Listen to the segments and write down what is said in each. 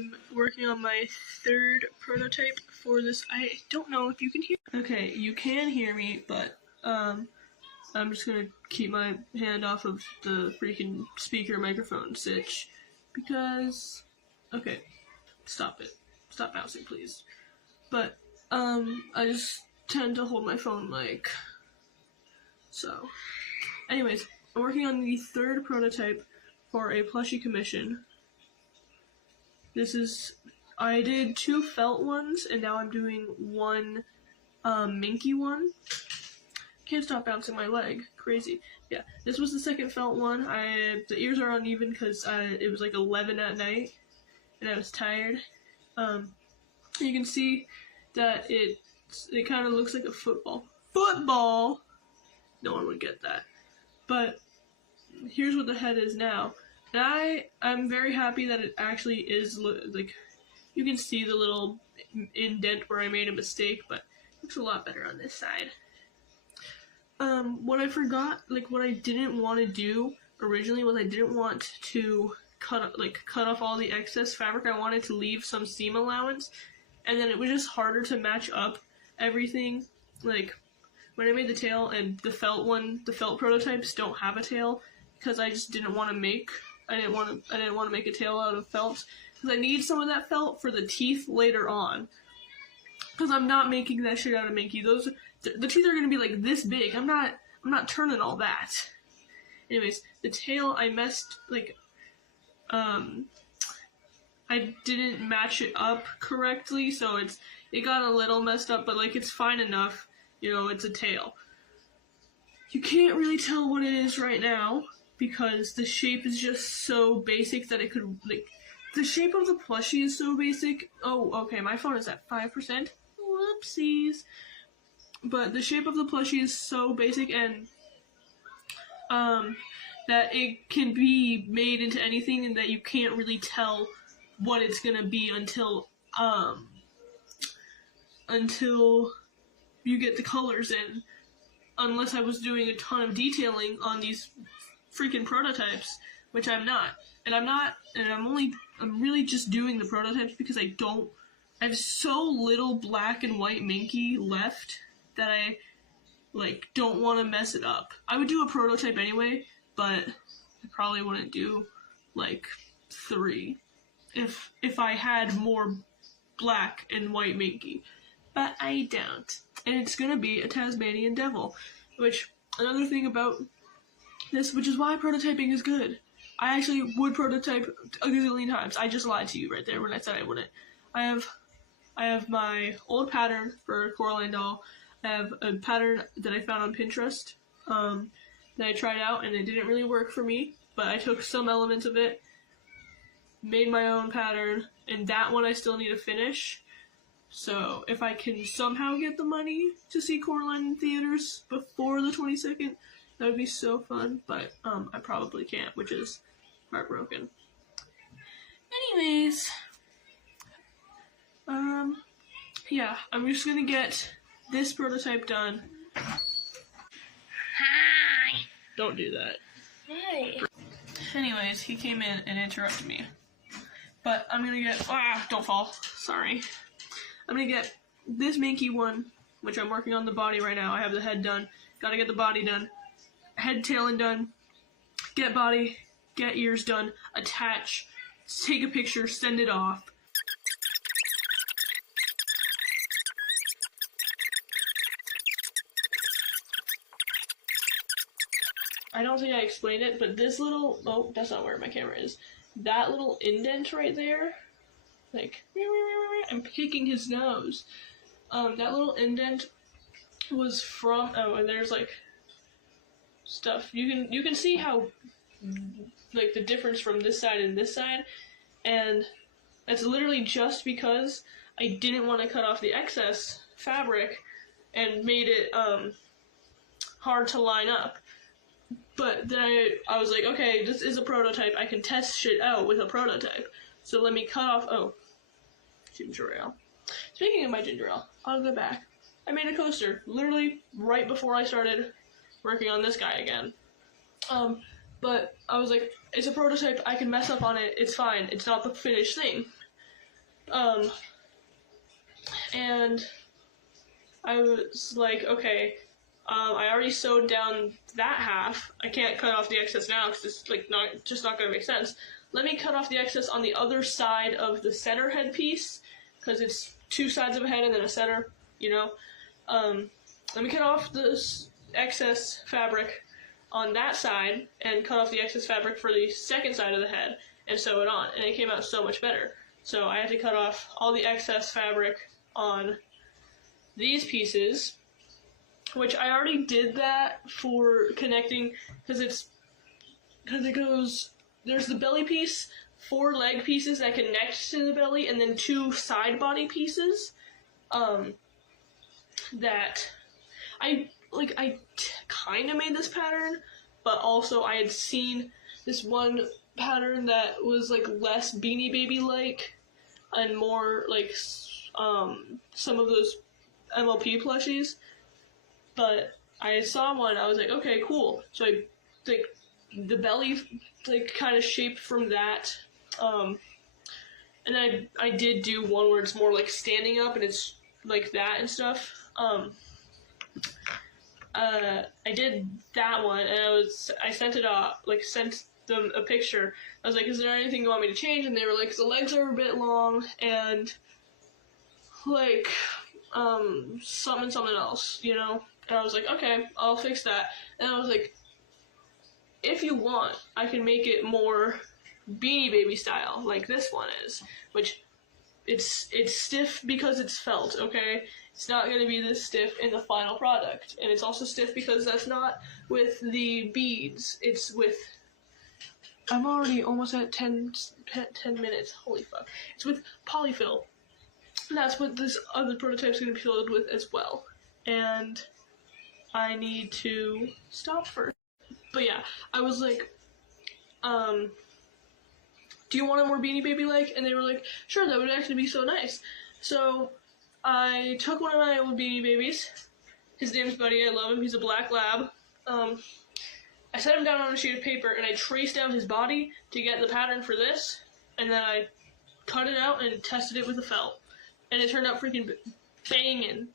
I'm working on my third prototype for this. I don't know if you can hear. Okay, you can hear me, but I'm just gonna keep my hand off of the freaking speaker microphone sitch because. Okay, stop it. Stop bouncing, please. But I just tend to hold my phone like so. Anyways, I'm working on the third prototype for a plushie commission. I did 2 felt ones, and now I'm doing 1 minky one. Can't stop bouncing my leg. Crazy. Yeah, this was the second felt one. The ears are uneven because it was like 11 at night, and I was tired. You can see that it kind of looks like a football. Football! No one would get that. But here's what the head is now. And I'm very happy that it actually is, like, you can see the little indent where I made a mistake, but it looks a lot better on this side. What I forgot, like, what I didn't want to do originally was I didn't want to cut off all the excess fabric. I wanted to leave some seam allowance, and then it was just harder to match up everything. Like, when I made the tail and the felt prototypes don't have a tail, because I just didn't want to make a tail out of felt, because I need some of that felt for the teeth later on. Because I'm not making that shit out of Minky. The teeth are gonna be like this big. I'm not turning all that. Anyways, the tail I messed I didn't match it up correctly, so it got a little messed up, but like it's fine enough. You know, it's a tail. You can't really tell what it is right now, because the shape is just so basic that it could, like, the shape of the plushie is so basic. Oh, okay, my phone is at 5%. Whoopsies. But the shape of the plushie is so basic, and that it can be made into anything, and that you can't really tell what it's gonna be until you get the colors in. Unless I was doing a ton of detailing on these freaking prototypes, which I'm not. I'm really just doing the prototypes because I have so little black and white Minky left that I, like, don't want to mess it up. I would do a prototype anyway, but I probably wouldn't do, like, 3 if I had more black and white Minky. But I don't. And it's gonna be a Tasmanian devil. Which, another thing about this, which is why prototyping is good. I actually would prototype a gazillion times. I just lied to you right there when I said I wouldn't. I have my old pattern for a Coraline doll. I have a pattern that I found on Pinterest that I tried out, and it didn't really work for me. But I took some elements of it, made my own pattern, and that one I still need to finish. So, if I can somehow get the money to see Coraline in theaters before the 22nd, that would be so fun, but I probably can't, which is heartbroken. Anyways, yeah, I'm just gonna get this prototype done. Hi! Don't do that. Hi! Anyways, he came in and interrupted me. But I'm gonna get, don't fall, sorry. I'm gonna get this Minky one, which I'm working on the body right now. I have the head done. Gotta get the body done. Head, tail, and done. Get body, get ears done, attach, take a picture, send it off. I don't think I explained it, but this little, oh, that's not where my camera is. That little indent right there, like, I'm picking his nose. That little indent was from, and there's like stuff. You can see how, like, the difference from this side and this side, and that's literally just because I didn't want to cut off the excess fabric and made it hard to line up. But then I was like, okay, this is a prototype. I can test shit out with a prototype. So let me cut off, ginger ale. Speaking of my ginger ale, I'll go back. I made a coaster, literally right before I started working on this guy again. But I was like, it's a prototype, I can mess up on it, it's fine, it's not the finished thing. And I was like, okay, I already sewed down that half. I can't cut off the excess now because it's like not gonna make sense. Let me cut off the excess on the other side of the center headpiece because it's two sides of a head and then a center, you know. Let me cut off this excess fabric on that side and cut off the excess fabric for the second side of the head and sew it on, and it came out so much better. So I had to cut off all the excess fabric on these pieces, which I already did that for connecting because it goes, there's the belly piece, 4 leg pieces that connect to the belly, and then 2 side body pieces that I kind of made this pattern, but also I had seen this one pattern that was like less Beanie Baby like and more like some of those MLP plushies, but I saw one, I was like, okay, cool. So I like the belly like kind of shaped from that, and then I did do one where it's more like standing up and it's like that and stuff. I did that one, and I sent it off, like sent them a picture. I was like, is there anything you want me to change? And they were like, the legs are a bit long and like something else, you know. And I was like, okay, I'll fix that. And I was like, if you want, I can make it more Beanie Baby style, like this one is, which it's stiff because it's felt, okay? It's not going to be this stiff in the final product. And it's also stiff because that's not with the beads. It's with... I'm already almost at 10 minutes. Holy fuck. It's with polyfill. That's what this other prototype is going to be filled with as well. And I need to stop first. But yeah, I was like, do you want a more Beanie Baby like? And they were like, sure, that would actually be so nice. So I took one of my old Beanie Babies. His name's Buddy. I love him. He's a black lab. I set him down on a sheet of paper and I traced out his body to get the pattern for this. And then I cut it out and tested it with a felt. And it turned out freaking banging.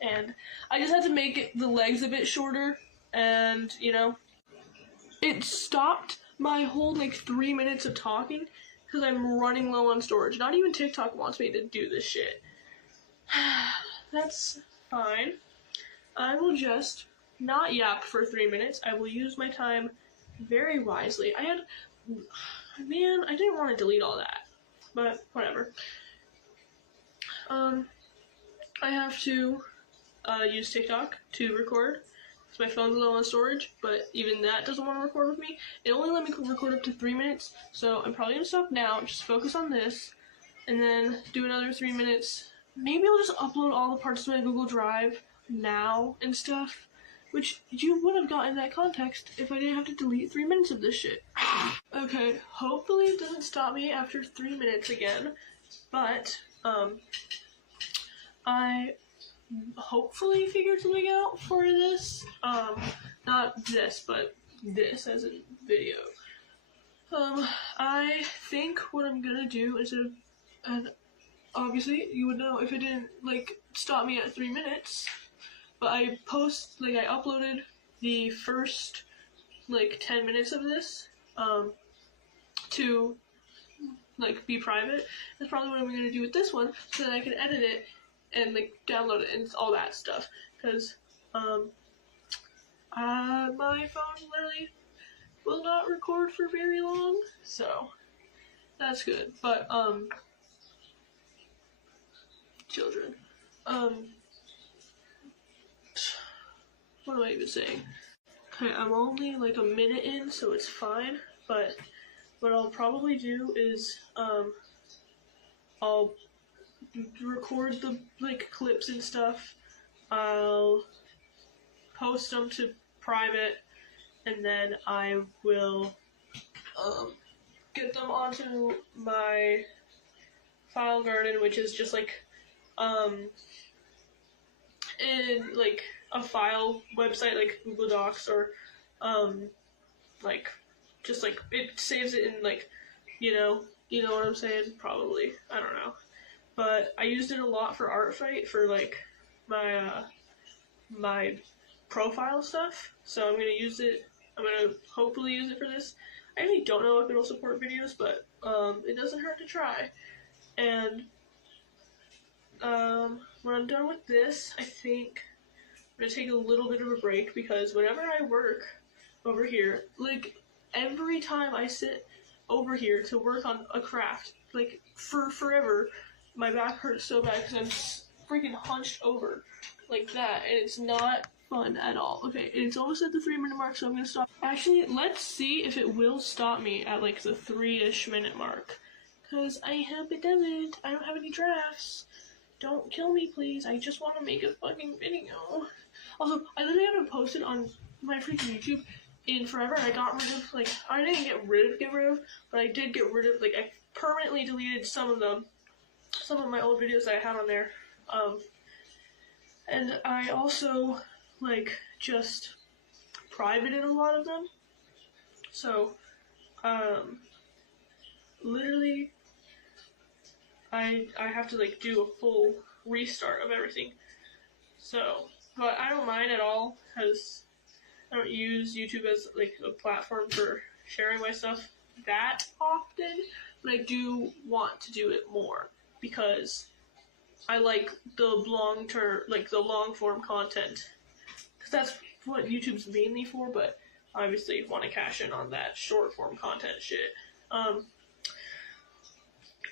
And I just had to make the legs a bit shorter. And, you know, it stopped my whole, 3 minutes of talking because I'm running low on storage. Not even TikTok wants me to do this shit. That's fine. I will just not yap for 3 minutes. I will use my time very wisely. I didn't want to delete all that, but whatever. I have to use TikTok to record because my phone's low on storage, but even that doesn't want to record with me. It only let me record up to 3 minutes, so I'm probably gonna stop now, just focus on this, and then do another 3 minutes. Maybe I'll just upload all the parts to my Google Drive now and stuff, which you would have gotten that context if I didn't have to delete 3 minutes of this shit. Okay, hopefully it doesn't stop me after 3 minutes again, but, I hopefully figured something out for this. Not this, but this as in video. I think what I'm gonna do instead of, and obviously you would know if it didn't, stop me at 3 minutes, but I uploaded the first, 10 minutes of this, to, be private. That's probably what I'm gonna do with this one, so that I can edit it and download it and all that stuff, because my phone literally will not record for very long, so that's good. But children, what am I even saying? Okay, I'm only a minute in, so it's fine, but what I'll probably do is I'll record the clips and stuff. I'll post them to private, and then I will get them onto my file garden, which is just in a file website like Google Docs, or it saves it in you know what I'm saying? Probably. I don't know. but I used it a lot for Art Fight for like my profile stuff. So I'm gonna use it. I'm gonna hopefully use it for this. I really don't know if it'll support videos, but it doesn't hurt to try. And when I'm done with this, I think I'm gonna take a little bit of a break because whenever I work over here, like every time I sit over here to work on a craft, like for forever, my back hurts so bad because I'm freaking hunched over like that, and it's not fun at all. Okay, and it's almost at the 3-minute mark, so I'm gonna stop. Actually, let's see if it will stop me at like the 3-ish minute mark, because I hope it doesn't. I don't have any drafts. Don't kill me, please. I just want to make a fucking video. Also, I literally haven't posted on my freaking YouTube in forever. I got rid of, like, I didn't get rid of, but I did get rid of, like, I permanently deleted some of them, some of my old videos that I had on there. And I also, like, just privated a lot of them. So, literally, I have to, like, do a full restart of everything. So, but I don't mind at all, because I don't use YouTube as, like, a platform for sharing my stuff that often, but I do want to do it more, because I like the long-term, like, the long-form content, because that's what YouTube's mainly for, but obviously you want to cash in on that short-form content shit.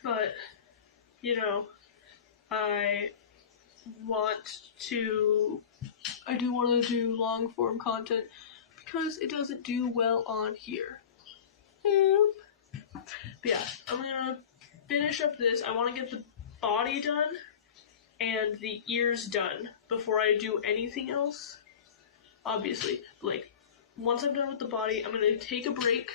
But, you know, I do want to do long-form content because it doesn't do well on here. But yeah, I'm gonna finish up this. I want to get the body done and the ears done before I do anything else. Obviously, like, once I'm done with the body, I'm gonna take a break,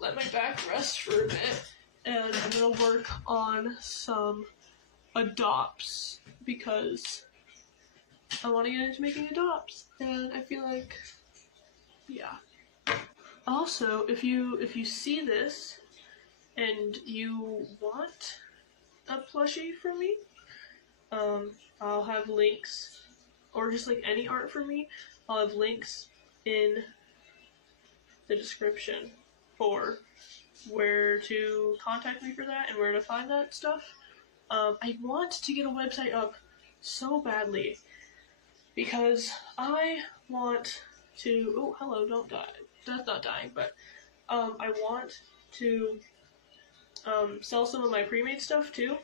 let my back rest for a bit, and I'm gonna work on some adopts because I want to get into making adopts, and I feel like, yeah. Also, if you see this and you want a plushie from me, I'll have links, or just like any art from me, I'll have links in the description for where to contact me for that and where to find that stuff. I want to get a website up so badly because I want to, oh, hello, don't die. That's not dying, but I want to sell some of my pre-made stuff too.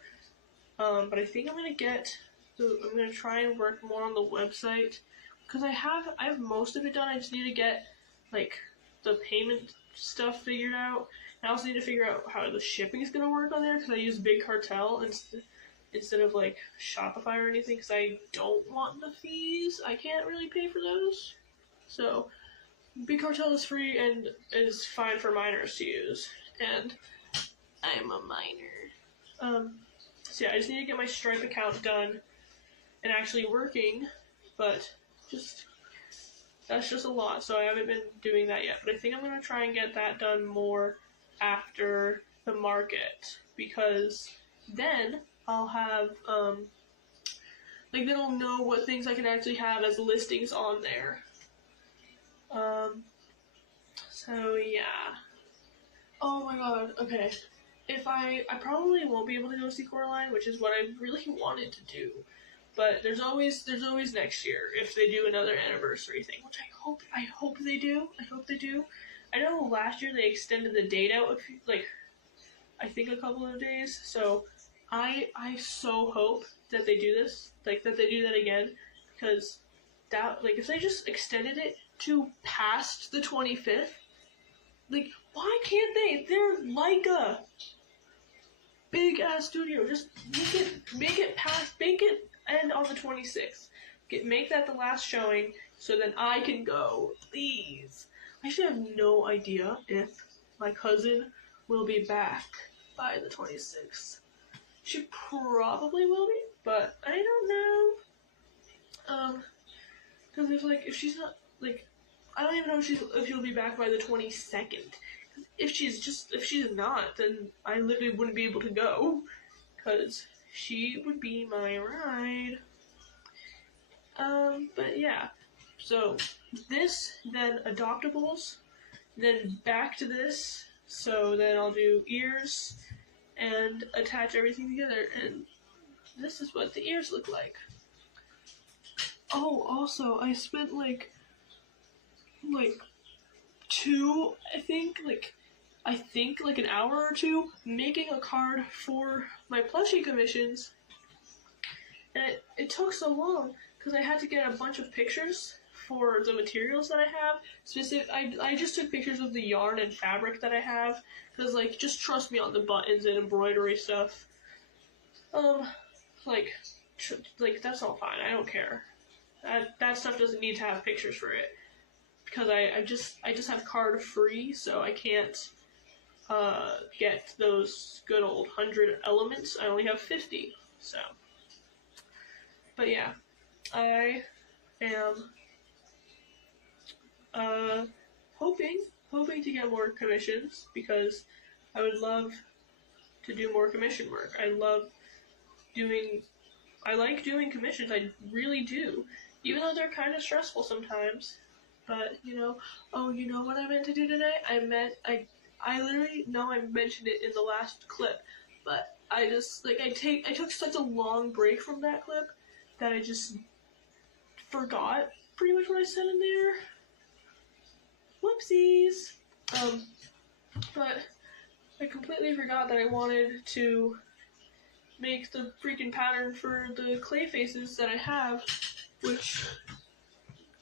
But I think I'm gonna try and work more on the website because I have most of it done. I just need to get like the payment stuff figured out. I also need to figure out how the shipping is gonna work on there because I use Big Cartel instead of like Shopify or anything because I don't want the fees. I can't really pay for those. So Big Cartel is free and is fine for minors to use, and I'm a minor. So yeah, I just need to get my Stripe account done and actually working, but that's just a lot, so I haven't been doing that yet. But I think I'm gonna try and get that done more after the market, because then I'll have like then I'll know what things I can actually have as listings on there. So yeah. Oh my god, okay. If I probably won't be able to go see Coraline, which is what I really wanted to do. But there's always next year if they do another anniversary thing, which I hope they do. I hope they do. I know last year they extended the date out I think a couple of days. So I so hope that they do this, like that they do that again, because that, like, if they just extended it to past the 25th, like, why can't they? They're like a big ass studio. Just make it end on the 26th. Make that the last showing so then I can go, please. I actually have no idea if my cousin will be back by the 26th. She probably will be, but I don't know. Because if she's not, like, I don't even know if she'll be back by the 22nd. If she's not, then I literally wouldn't be able to go. because she would be my ride. But yeah, so this, then adoptables, then back to this, so then I'll do ears and attach everything together, and this is what the ears look like. Oh, also, I spent like two, I think like an hour or two making a card for my plushie commissions, and it took so long because I had to get a bunch of pictures for the materials that I have. I just took pictures of the yarn and fabric that I have, because like, just trust me on the buttons and embroidery stuff. Like that's all fine. I don't care. That stuff doesn't need to have pictures for it, because I just have card free, so I can't get those good old 100 elements. I only have 50, so. But yeah, I am hoping to get more commissions, because I would love to do more commission work. I like doing commissions, I really do. Even though they're kind of stressful sometimes. But, oh, you know what I meant to do today? I literally know I mentioned it in the last clip, but I took such a long break from that clip that I just forgot pretty much what I said in there. Whoopsies! But I completely forgot that I wanted to make the freaking pattern for the clay faces that I have, which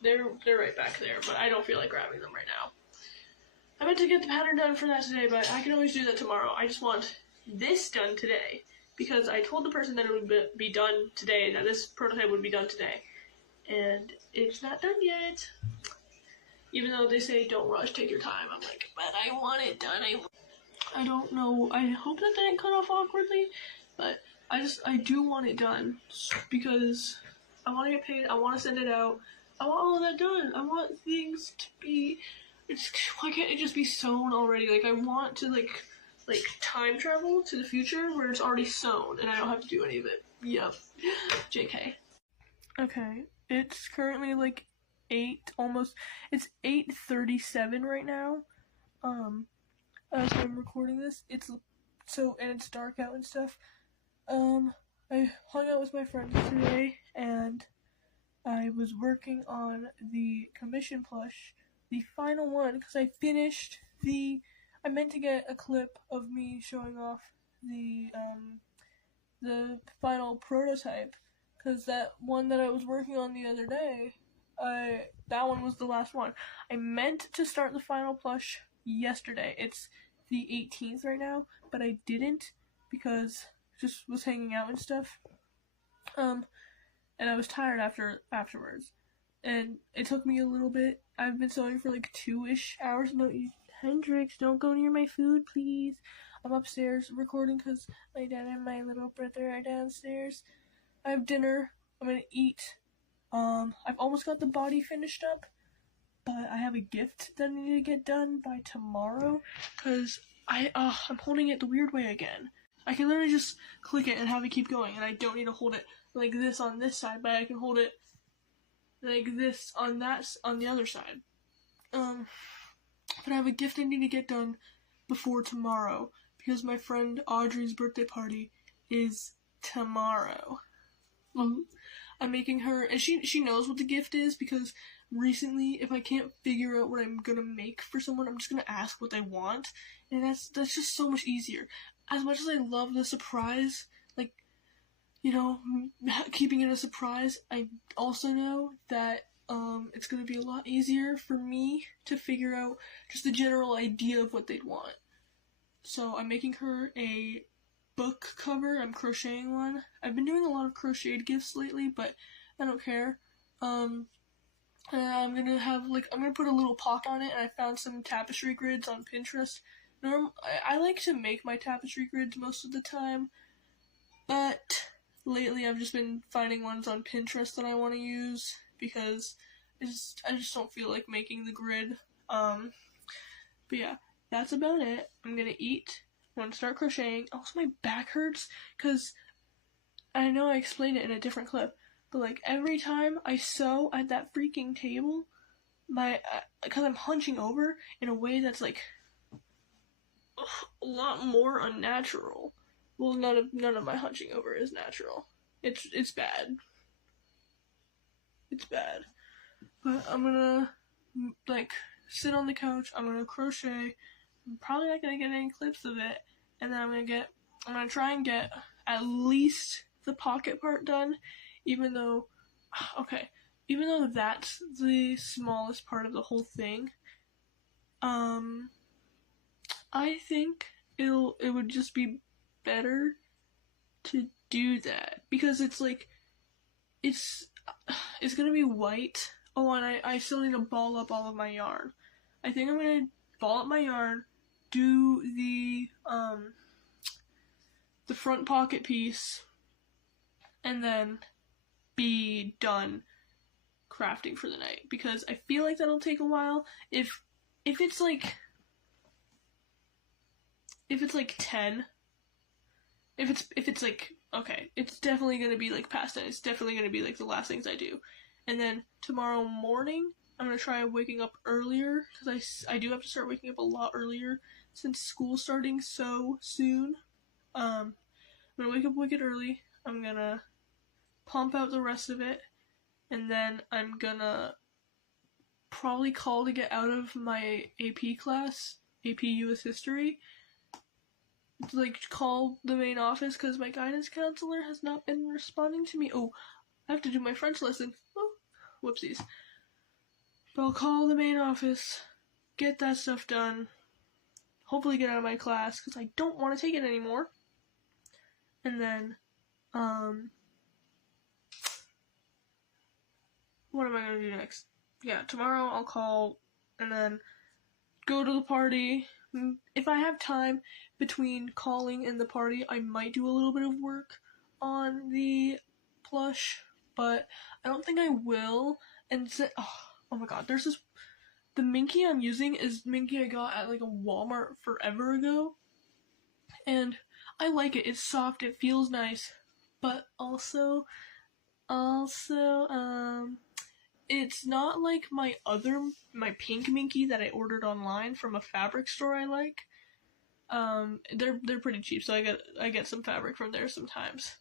they're right back there, but I don't feel like grabbing them right now. I meant to get the pattern done for that today, but I can always do that tomorrow. I just want this done today, because I told the person that it would be done today, that this prototype would be done today, and it's not done yet. Even though they say don't rush, take your time, I'm like, but I want it done. I don't know. I hope that didn't cut off awkwardly, but I do want it done, because I want to get paid. I want to send it out. I want all of that done. I want things to be. Why can't it just be sewn already? Like, I want to like time travel to the future where it's already sewn and I don't have to do any of it. Yep. JK. Okay, it's currently like 8:37 right now. As I'm recording this, it's dark out and stuff. I hung out with my friends today, and I was working on the commission plush, the final one, because I meant to get a clip of me showing off the final prototype, because that one that I was working on the other day, that one was the last one. I meant to start the final plush yesterday. It's the 18th right now, but I didn't, because just was hanging out and stuff. And I was tired afterwards. And it took me a little bit. I've been sewing for like 2-ish hours. No, Hendrix, don't go near my food, please. I'm upstairs recording because my dad and my little brother are downstairs. I have dinner. I'm gonna eat. I've almost got the body finished up, but I have a gift that I need to get done by tomorrow, because I'm holding it the weird way again. I can literally just click it and have it keep going, and I don't need to hold it like this on this side, but I can hold it like this on the other side. But I have a gift I need to get done before tomorrow, because my friend Audrey's birthday party is tomorrow. I'm making her, and she knows what the gift is, because recently, if I can't figure out what I'm gonna make for someone, I'm just gonna ask what they want, and that's just so much easier. As much as I love the surprise, like, keeping it a surprise, I also know that it's gonna be a lot easier for me to figure out just the general idea of what they'd want. So I'm making her a book cover. I'm crocheting one. I've been doing a lot of crocheted gifts lately, but I don't care. And I'm gonna put a little pocket on it, and I found some tapestry grids on Pinterest. I like to make my tapestry grids most of the time, but lately I've just been finding ones on Pinterest that I want to use, because I just don't feel like making the grid. But yeah, that's about it. I'm gonna eat. want to start crocheting. Also, my back hurts because I know I explained it in a different clip, but like every time I sew at that freaking table, because I'm hunching over in a way that's like a lot more unnatural. Well, none of my hunching over is natural. It's bad. It's bad. But I'm gonna like sit on the couch. I'm gonna crochet. I'm probably not gonna get any clips of it, and then I'm gonna try and get at least the pocket part done, even though that's the smallest part of the whole thing. I think it would just be better to do that because it's like it's gonna be white. Oh, and I still need to ball up all of my yarn. I think I'm gonna ball up my yarn, do the front pocket piece, and then be done crafting for the night because I feel like that'll take a while. If it's like 10, if it's like, okay, it's definitely gonna be like past 10. It's definitely gonna be like the last things I do. And then tomorrow morning, I'm gonna try waking up earlier because I do have to start waking up a lot earlier since school's starting so soon. I'm gonna wake up wicked early. I'm gonna pump out the rest of it, and then I'm gonna probably call to get out of my AP class, AP US History. Like, call the main office because my guidance counselor has not been responding to me. Oh, I have to do my French lesson. Oh, whoopsies. But I'll call the main office, get that stuff done, hopefully get out of my class because I don't want to take it anymore. And then, what am I going to do next? Yeah, tomorrow I'll call and then go to the party. If I have time between calling and the party, I might do a little bit of work on the plush, but I don't think I will. And oh my god, the Minky I'm using is Minky I got at like a Walmart forever ago, and I like it. It's soft, it feels nice, but also, it's not like my pink Minky that I ordered online from a fabric store I like. They're pretty cheap, so I get some fabric from there sometimes.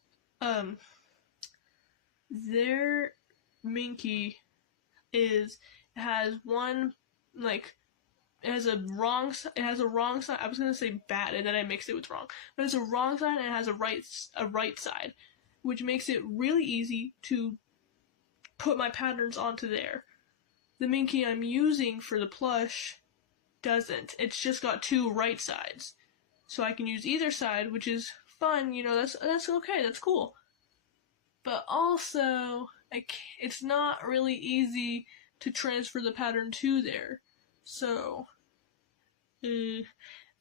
Their Minky has one, like, it has a wrong side. I was gonna say bad, and then I mixed it with wrong. But it's a wrong side and it has a right side, which makes it really easy to put my patterns onto there. The Minky I'm using for the plush doesn't. It's just got two right sides. So I can use either side, which is fun, that's okay, that's cool. But also, it's not really easy to transfer the pattern to there. So, and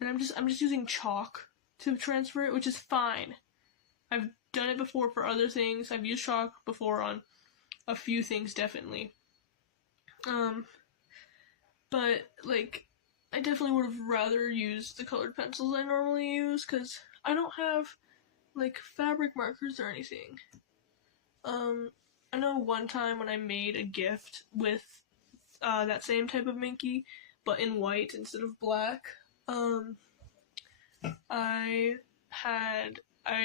I'm just using chalk to transfer it, which is fine. I've done it before for other things. I've used chalk before on a few things, definitely. But, like, I definitely would have rather used the colored pencils I normally use, because I don't have, like, fabric markers or anything. I know one time when I made a gift with, that same type of Minky, but in white instead of black, I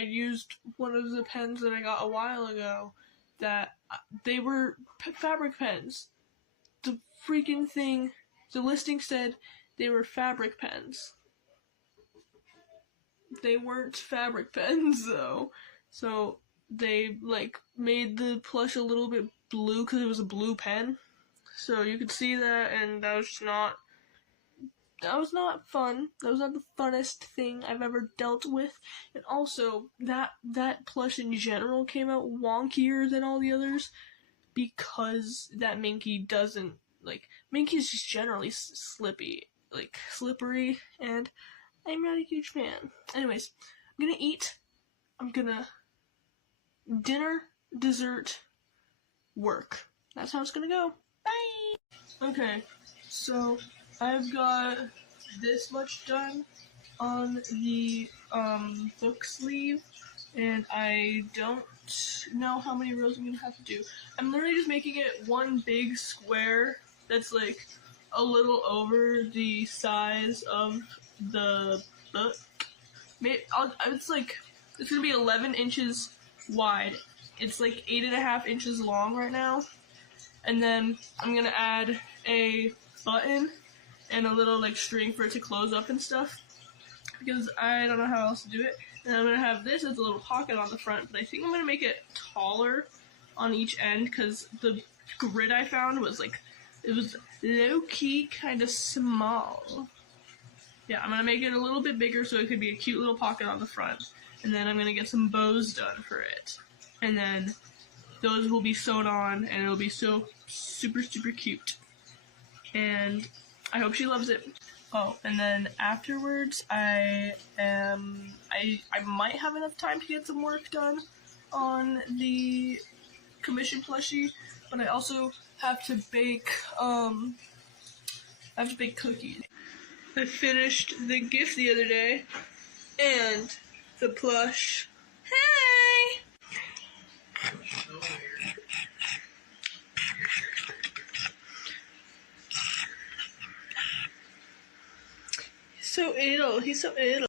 used one of the pens that I got a while ago that they were fabric pens. The freaking thing, the listing said they were fabric pens. They weren't fabric pens though. So they like made the plush a little bit blue because it was a blue pen. So you could see that, and that was not fun. That was not the funnest thing I've ever dealt with. And also, that plush in general came out wonkier than all the others because that Minky doesn't, like, Minky is just generally slippery, and I'm not a huge fan. Anyways, I'm gonna eat. Dinner, dessert, work. That's how it's gonna go. Bye! Okay, so I've got this much done on the book sleeve, and I don't know how many rows I'm gonna have to do. I'm literally just making it one big square that's like a little over the size of the book. It's gonna be 11 inches wide. It's like 8.5 inches long right now. And then I'm gonna add a button and a little like string for it to close up and stuff, because I don't know how else to do it. And I'm gonna have this as a little pocket on the front, but I think I'm gonna make it taller on each end because the grid I found was like, it was low-key kind of small. Yeah, I'm gonna make it a little bit bigger so it could be a cute little pocket on the front. And then I'm gonna get some bows done for it. And then those will be sewn on and it'll be so super, super cute. And I hope she loves it. Oh, and then afterwards, I might have enough time to get some work done on the commission plushie, but I also have to bake cookies. I finished the gift the other day, and the plush. Hey! He's so ill.